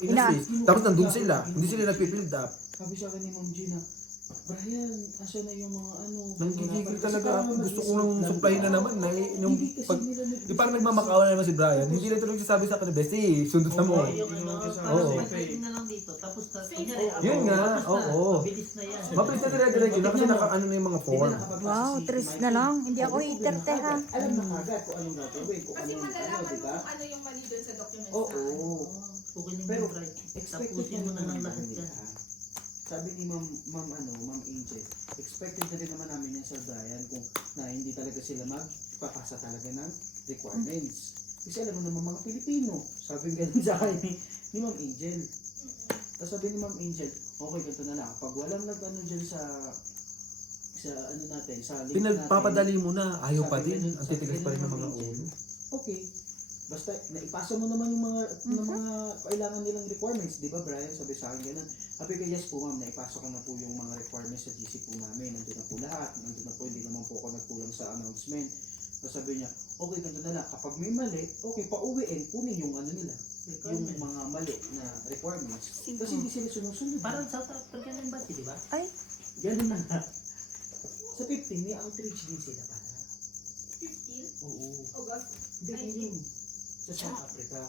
inassist. Tapos nandun sila. Hindi sila nag-fill up. Sabi sa akin ni Ma'am Gina, Brian, asa na yung mga ano? Nanggigigil Kasi talaga parang ako. mas Gusto ko nang supplyin na naman. Na, yung Hindi kasi pag, nila yung parang nagmamakaawa na naman si Brian. Hindi na ito nagsasabi sa akin, Bestie, sundot na mo. Yung ano, Oo. parang pwede na lang dito. Tapos kunyari, Yun nga, tapos na, oo. Mabilis na yan. Mabilis na dire-direct yun kasi naka-ano na yung mga form. Wow, tres na lang. Hindi ako hater, te ha. Alam na kagad kung anong gagawin, kung Kasi anong ano, malalaman di mo ba? kung ano yung mali doon sa documents Oo. Okay lang Pero, yung try. Expected Tapusin mo na lang naman lahat nila. yan. Sabi ni Ma'am Angel, expected na rin naman namin yan Sir Brian kung na hindi talaga sila magpapasa talaga ng requirements. Kasi alam mo naman mga Pilipino, sabi ganun sa akin ni Ma'am Angel. Tapos sabi ni Ma'am Angel, okay, ganito na lang. Pag walang nag-ano dyan sa ano natin, sa link Pinagpapadali mo na, ayaw pa Sabi din. ganun- Ang titigas pa rin ng sabi mga ganun, ulo. Okay. Basta naipasa mo naman yung mga kailangan nilang requirements, di ba Brian? Sabi sa akin ganun. Sabi ko, yes po ma'am, naipasa ko na po yung mga requirements sa GC po namin. Nandun na po lahat. Nandun na po, hindi naman po ako nagkulang sa announcement. Tapos sabi niya, okay, ganito na lang. Kapag may mali, okay, pauwiin, kunin yung ano nila. Yung mga mali na requirements. Kasi hindi sila sumusunod. Parang South African Embassy, di ba? Ay, Ganun na nga. Sa 15, may outreach din sila para. 15? Oo. August? Hindi yun. Sa South Africa.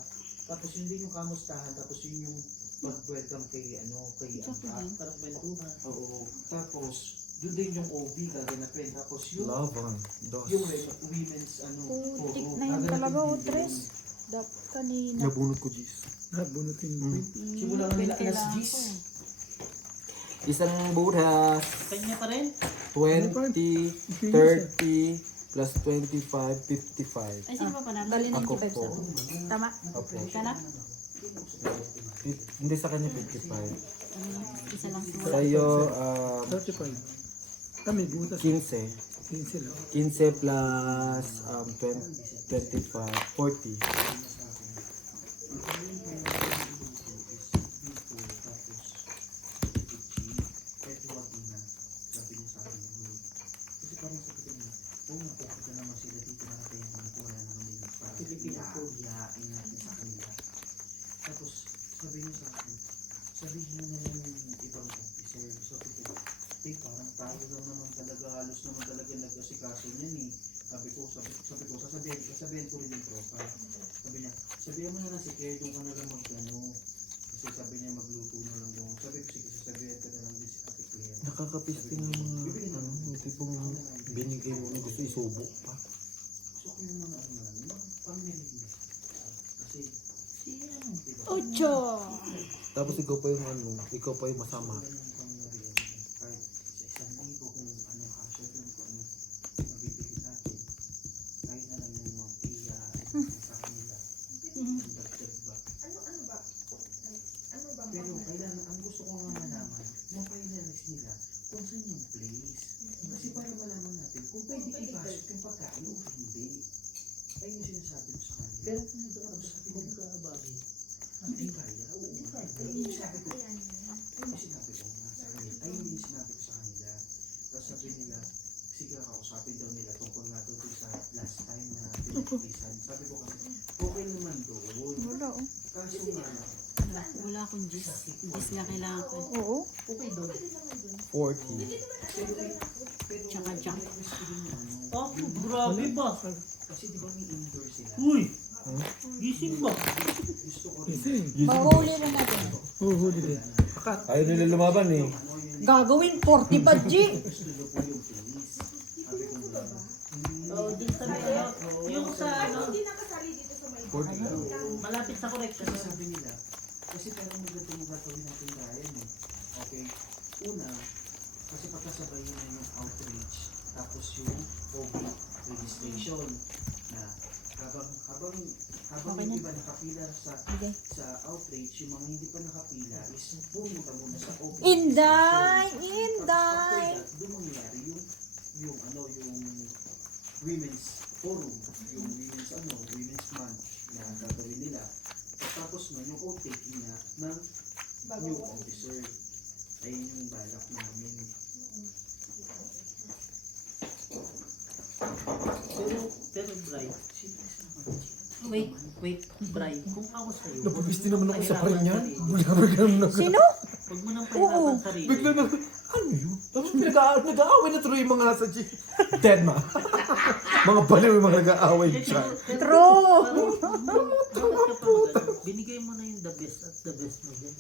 Tapos yun din yung kamustahan. Tapos yun yung pag-welcome kay Angka. Parang kwentuhan. Oo. Tapos, doon din yung OB gaganapin. Tapos yung Laban. Dos. women's putik oo, na yun gaganapin talaga, din o doon. tres. Kanina. Nabunot ko, Jis. Nabunot yung Simula nga nila alas Kailangan 10. ko eh. Isang buras. Kanya pa rin? 20, 30, plus 25, 55. Ay, sino ba pa namin? Bali Ako 95 po. sa Tama? Opo. Ka na? Hindi sa kanya 55. Isa lang Sa iyo, 35. May butas. 15. 15 lang. 15 plus 25, 40. Pilipino po, iyain natin sa kanila. Tapos, sabi niya sa akin, sabihin mo naman yung ibang officer. Sabi ko, parang tayo lang naman talaga, halos naman talaga nag-asikaso niyan eh. Sabi ko, sasabihin ko rin yung tropa. Sabi niya, sabihin mo na lang si Claire, doon ka na lang mag-ano. Kasi sabi niya, magluto na lang doon. Sabi ko, sige, sasabihin ka na lang din si Ate Claire. Nakakapiste ng mga, yung tipong binigay mo na gusto isubo pa. Gusto ko yung mga ano lang, yung pang-narinig. Kasi, diba? Ocho! Tapos ikaw pa yung ikaw pa yung masama. Kahit sa 1,000 kung anong kasya dun, kung ano mabibili natin. Kahit na lang yung mga piya sa kanila. Ang dagdag ba? Ano ba? Ano ba? Pero kailangan, ang gusto ko nga malaman, mapailalis nila kung saan yung place. Kasi para malaman natin kung pwede ipasok yung pagkain o hindi. Ayun yung sinasabi ko sa kanila. Pero kung nagkakasabi ko, nagkakabagi. Hindi kaya. Oo, hindi kaya. Ayun yung sinabi ko. Ayun yung sinabi ko nga sa kanila. Ayun yung sinabi ko sa kanila. Tapos sabi nila, sige kausapin daw nila tungkol nga doon sa last time na pinagpisan. Sabi ko kasi, okay naman doon. Wala oh. Kaso nga lang, Wala akong gis. Gis nga kailangan ko. Oo. Okay doon. 40. Tsaka junk. Oh, grabe ba? kasi di ba may indoor sila? Uy! Gising ba? Gusto ko rin. Gising. Mahuli rin natin. Oo, huli din. Ayaw nila lumaban eh. Gagawin 40 pa, G! Gusto nyo po yung place. Sabi ko nga, Oh, dun sa may ano, yung sa ano, Hindi nakasali dito sa may 40. malapit sa correction. kasi sabi nila, kasi parang maganda yung gagawin natin Brian eh. Okay? Una, kasi pagkasabay yun na yung outreach, tapos yung OB registration na habang Okay yung na. iba nakapila Okay. sa outreach, yung mga hindi pa nakapila is pumunta muna sa OB Inday! registration. Inday! Tapos after that, doon mangyayari yung women's forum, yung women's month na gagawin nila. Tapos nun, yung oath taking na ng new officer. Ayun yung balak namin. Pero Bray, wait, Bray, kung ako sa'yo, Napapiste naman ako sa pahirapan parin niyan. sarili. Bulaga naman ako. Sino? Huwag mo nang Oo. pahirapan sarili. Bigla na, ano yun? Tapos nag-aaway na tuloy yung mga nasa G. Dead ma. Mga baliw yung mga nag-aaway Eh, dyan. pero- True. bakit ka pa magano? Binigay mo na yung the best at the best mo dyan.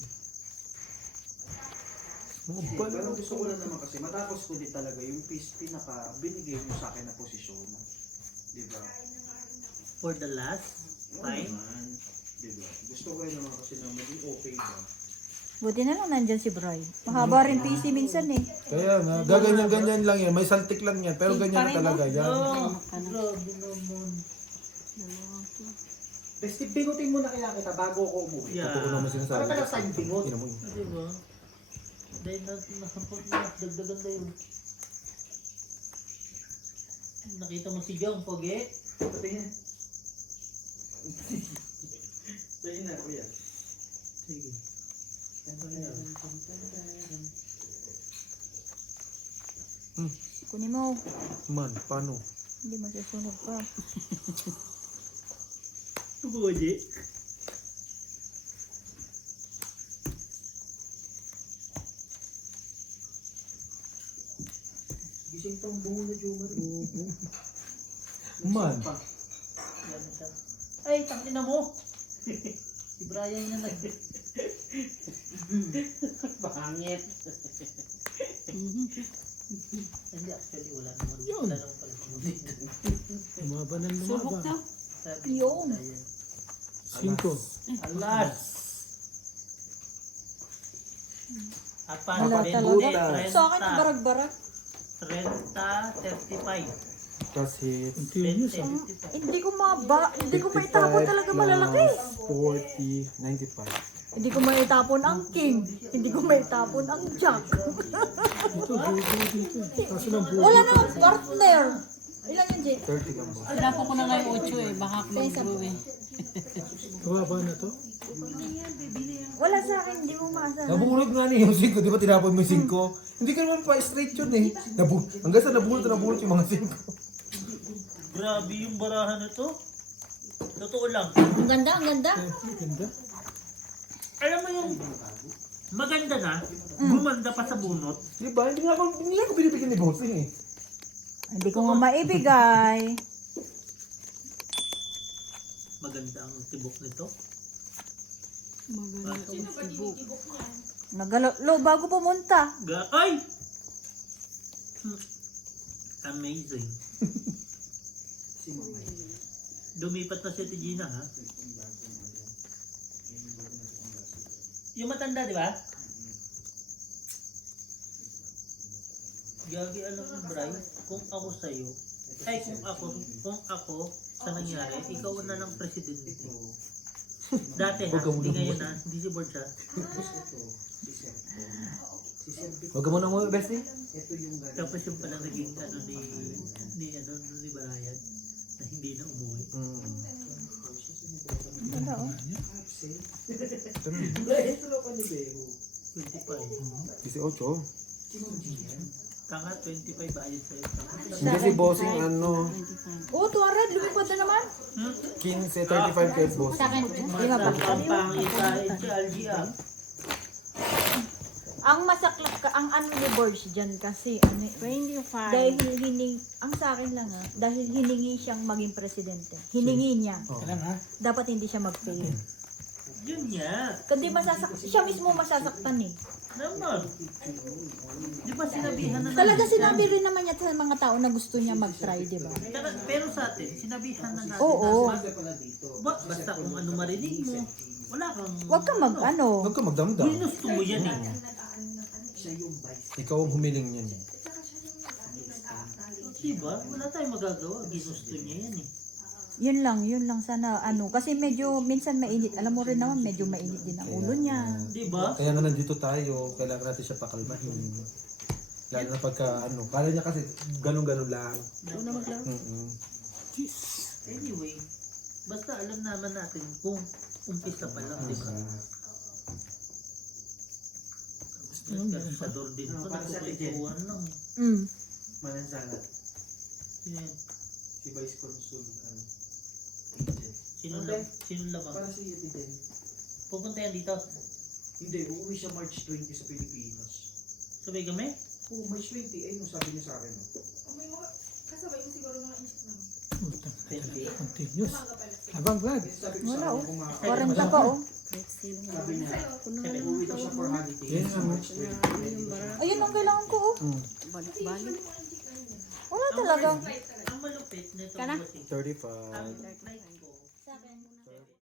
Mga Pero baliw. gusto ko lang naman kasi matapos ko din talaga yung pinaka binigay mo sa akin na posisyon. Diba? For the last Oo time, naman. Diba? Gusto ko rin naman kasi na maging okay ba? Buti na lang nandyan si Bri. Mahaba rin PC minsan eh. Kaya nga, gaganyan-ganyan lang yan. May saltik lang yan. Pero ganyan na talaga yan. oh, grabe naman. Dalawang to. Besti, bingutin mo na kaya kita bago ako umuwi. Yeah. Ito ko naman sinasabi. Para talaga sa'yo bingot. Ina mo yun. Diba? Dahil nakampot na, dagdagan na yun. Nakita mo si Jong, pogi? Patingin. Sa'yo na, kuya. Sige. Kunin mo. Man, paano? Hindi masusunog pa. Pogi? Gising pang bungo na Jomar. Man. Yan siya. Ay, tangina mo! Si Brian na nag... Pangit. Hindi, actually wala naman. Wala naman pala dito. Lumaba ng Subok lumaba. na. Sabi ni Yun. Brian. 5. Alas! At paano Wala din? talaga. Sa akin, barag-barag. 35. Kasi Continuous. 55. Hindi ko maitapon talaga malalaki. 40, 95. Hindi ko maitapon ang king. Hindi ko maitapon ang jack. Ito, bugo dito. Kaso lang bugo. Wala nang partner. Ilan yun, Jake? 30 lang ba? Sinapo ko na nga yung 8 eh. Baka mag-grow eh. Kababa na to. Wala sa akin, hindi mo maasahan. Nabunod nga niya yung 5, di ba tinapon mo yung 5? Hindi ka naman pa straight yun eh. Hanggang sa nabunod yung mga 5. Grabe yung barahan na to. Totoo lang. Ang ganda, ang ganda. Ganda. Alam mo yung maganda na, gumanda pa sa bunot. Di ba? Hindi nga ako binibigyan ni Bossing eh. Hindi ko nga maibigay. Maganda ang tibok nito. Sino ba tinitibok niyan? Nagalo, bago pumunta. Ay! Amazing. Si Mamay. Lumipat na si Ate Gina, ha? Yung matanda, di ba? Gagi, alam mo, Bray, kung ako sa'yo, kung ako sa nangyari, ikaw na lang presidente. Dati ha, hindi ngayon ha, hindi si Borja. Huwag ka muna umuwi, bestie. Ito yung gano'n. Tapos yung palang naging ano ni Balayan, na hindi na umuwi. Wala, oh. Ito lang pa ni Beo. 25. 18. Tanga, 25 bayad sa'yo. Hindi si Bossing ano, Oh, 200, lumipad na naman. 15, 35 kay Bossing. Sa akin, Lima pa. Ang pangitain si Algie ah. Ang masaklap ka, ang ano ni Borge dyan kasi, ano, 25. dahil ang sa akin lang dahil hiningi siyang maging presidente. Hiningi niya. Dapat hindi siya mag-fail. Yun nga. Kundi siya mismo masasaktan eh. Naman. Di ba sinabihan na Talaga natin sinabi rin naman niya sa mga tao na gusto niya mag-try, di ba? Pero sa atin, sinabihan na natin Oo. na basta kung ano marinig mo, wala kang... Huwag kang Huwag ka magdamdam. Ginusto mo yan eh. Ikaw ang humiling niyan eh. Diba? Wala tayong magagawa. Ginusto niya yan eh. Yun lang sana ano. Kasi medyo, minsan mainit. Alam mo rin naman, medyo mainit din ang ulo niya. Diba? Kaya nga nandito tayo, kailangan natin siya pakalmahin. Lalo na pagka ano, kala niya kasi ganun-ganun lang. Doon na maglaro. Anyway, basta alam naman natin kung umpisa pa lang, diba? Kasador din ko, nagkukuhan lang. Manansalat. Sino yan? Si Vice Consul. Sino labang? Para si Eden. Pupunta yan dito. Hindi, uuwi siya March 20 sa Pilipinas. Sabay kami? Oo, March 20. Ayun, sabi niya sa akin. May mga, kasabay mo siguro mga inches lang. Continuous. Manga pala. Habang brad. Sabi ko Wala, sa oh. akin, kung 40 pa oh. Kahit sino. sabi niya, Sabi, uuwi daw siya for holiday. Yan Sa naman. March 20. Ayun ang kailangan ko oh. Balik-balik. Wala talaga. ang malupit nito Kana? bossing. 35. Ang like